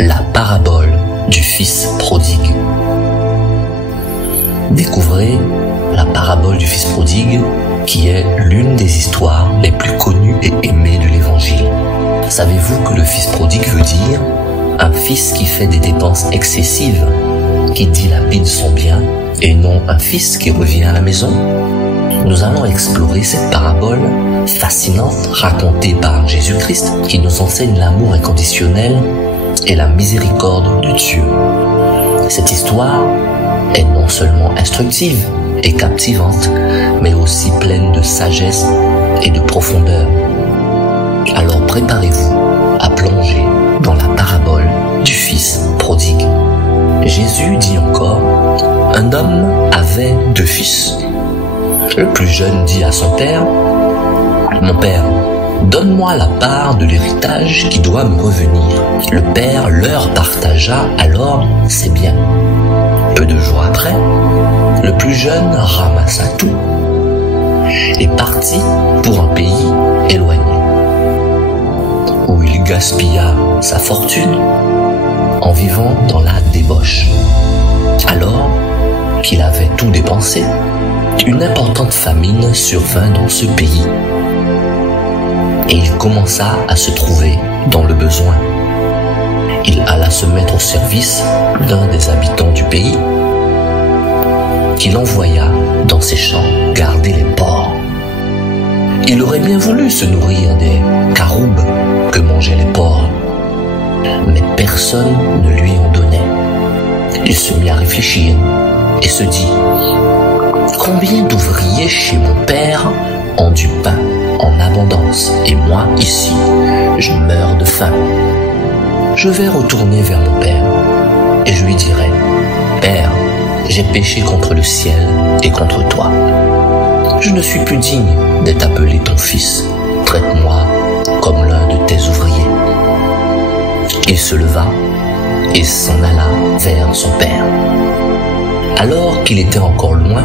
la parabole du fils prodigue. Découvrez la parabole du fils prodigue, qui est l'une des histoires les plus connues et aimées de l'Évangile. Savez-vous que le fils prodigue veut dire un fils qui fait des dépenses excessives, qui dilapide son bien, et non un fils qui revient à la maison? Nous allons explorer cette parabole fascinante racontée par Jésus-Christ, qui nous enseigne l'amour inconditionnel et la miséricorde de Dieu. Cette histoire est non seulement instructive et captivante, mais aussi pleine de sagesse et de profondeur. Alors préparez-vous à plonger dans la parabole du fils prodigue. Jésus dit encore, un homme avait 2 fils. Le plus jeune dit à son père, mon père, donne-moi la part de l'héritage qui doit me revenir. Le père leur partagea alors ses biens. Peu de jours après, le plus jeune ramassa tout et partit pour un pays éloigné, où il gaspilla sa fortune en vivant dans la débauche. Alors qu'il avait tout dépensé, une importante famine survint dans ce pays et il commença à se trouver dans le besoin. Il alla se mettre au service d'un des habitants du pays, qu'il envoya dans ses champs garder les porcs. Il aurait bien voulu se nourrir des caroubes que mangeaient les porcs, mais personne ne lui en donnait. Il se mit à réfléchir et se dit, combien d'ouvriers chez mon père ont du pain en abondance, et moi ici, je meurs de faim. Je vais retourner vers mon père et je lui dirai, Père, j'ai péché contre le ciel et contre toi. Je ne suis plus digne d'être appelé ton fils. Traite-moi comme l'un de tes ouvriers. Il se leva et s'en alla vers son père. Alors qu'il était encore loin,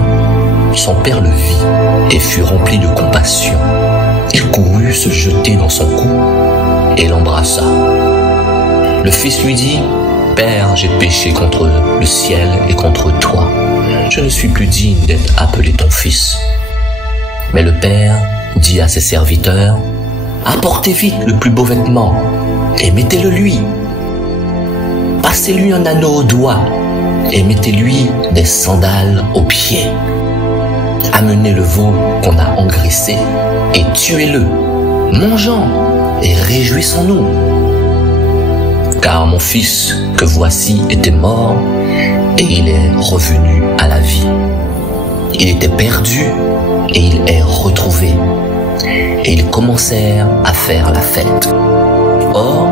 son père le vit et fut rempli de compassion. Il courut se jeter dans son cou et l'embrassa. Le fils lui dit, Père, j'ai péché contre le ciel et contre toi. Je ne suis plus digne d'être appelé ton fils. Mais le père dit à ses serviteurs, apportez vite le plus beau vêtement et mettez-le lui. Passez-lui un anneau au doigt et mettez-lui des sandales aux pieds. Amenez le veau qu'on a engraissé et tuez-le. Mangeons et réjouissons-nous. Car mon fils que voici était mort et il est revenu à la vie. Il était perdu et il est retrouvé. Et ils commencèrent à faire la fête. Or,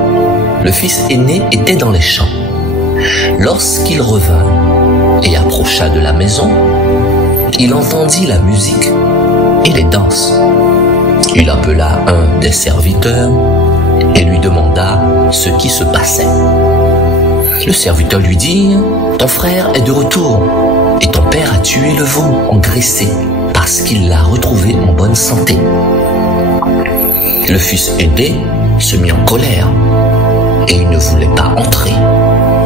le fils aîné était dans les champs. Lorsqu'il revint et approcha de la maison, il entendit la musique et les danses. Il appela un des serviteurs et lui demanda ce qui se passait. Le serviteur lui dit, ton frère est de retour et ton père a tué le veau engraissé parce qu'il l'a retrouvé en bonne santé. Le fils aîné se mit en colère et il ne voulait pas entrer.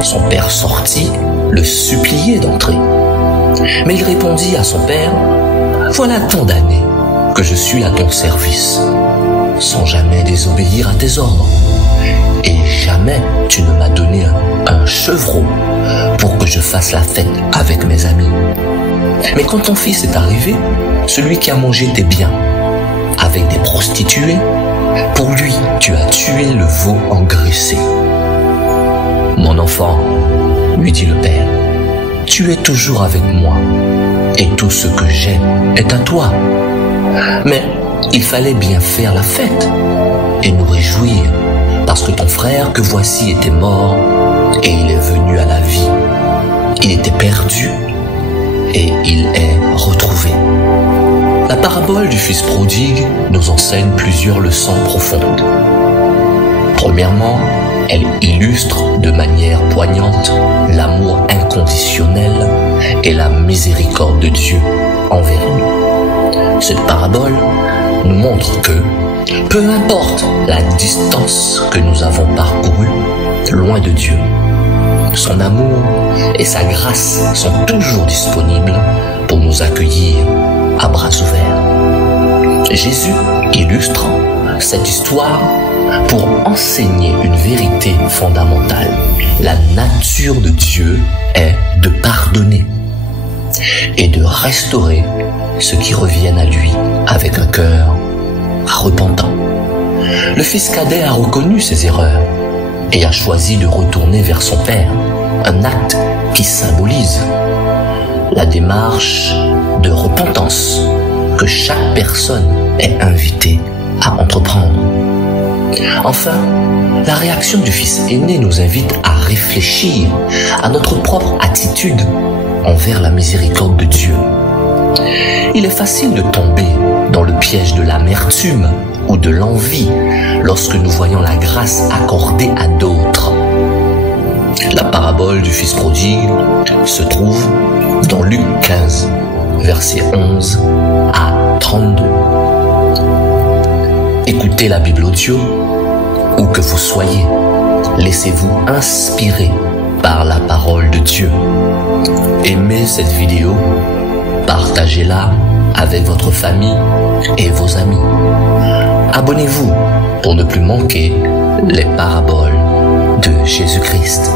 Son père sortit, le suppliait d'entrer. Mais il répondit à son père, voilà tant d'années que je suis à ton service, sans jamais désobéir à tes ordres. Et jamais tu ne m'as donné un chevreau pour que je fasse la fête avec mes amis. Mais quand ton fils est arrivé, celui qui a mangé tes biens avec des prostituées, pour lui tu as tué le veau engraissé. Mon enfant, lui dit le père, tu es toujours avec moi et tout ce que j'ai est à toi. Mais il fallait bien faire la fête et nous réjouir parce que ton frère que voici était mort et il est venu à la vie. Il était perdu et il est retrouvé. La parabole du fils prodigue nous enseigne plusieurs leçons profondes. Premièrement, elle illustre de manière poignante l'amour inconditionnel et la miséricorde de Dieu envers nous. Cette parabole nous montre que, peu importe la distance que nous avons parcourue, loin de Dieu. Son amour et sa grâce sont toujours disponibles pour nous accueillir à bras ouverts. Jésus illustre cette histoire pour enseigner une vérité fondamentale. La nature de Dieu est de pardonner et de restaurer ceux qui reviennent à lui avec un cœur repentant. Le fils cadet a reconnu ses erreurs et a choisi de retourner vers son père, un acte qui symbolise la démarche de repentance que chaque personne est invitée à entreprendre. Enfin, la réaction du fils aîné nous invite à réfléchir à notre propre attitude envers la miséricorde de Dieu. Il est facile de tomber dans le piège de l'amertume ou de l'envie lorsque nous voyons la grâce accordée à d'autres. La parabole du fils prodigue se trouve dans Luc 15, versets 11 à 32. Écoutez la Bible audio, où que vous soyez, laissez-vous inspirer par la parole de Dieu. Aimez cette vidéo, partagez-la avec votre famille et vos amis. Abonnez-vous pour ne plus manquer les paraboles de Jésus-Christ.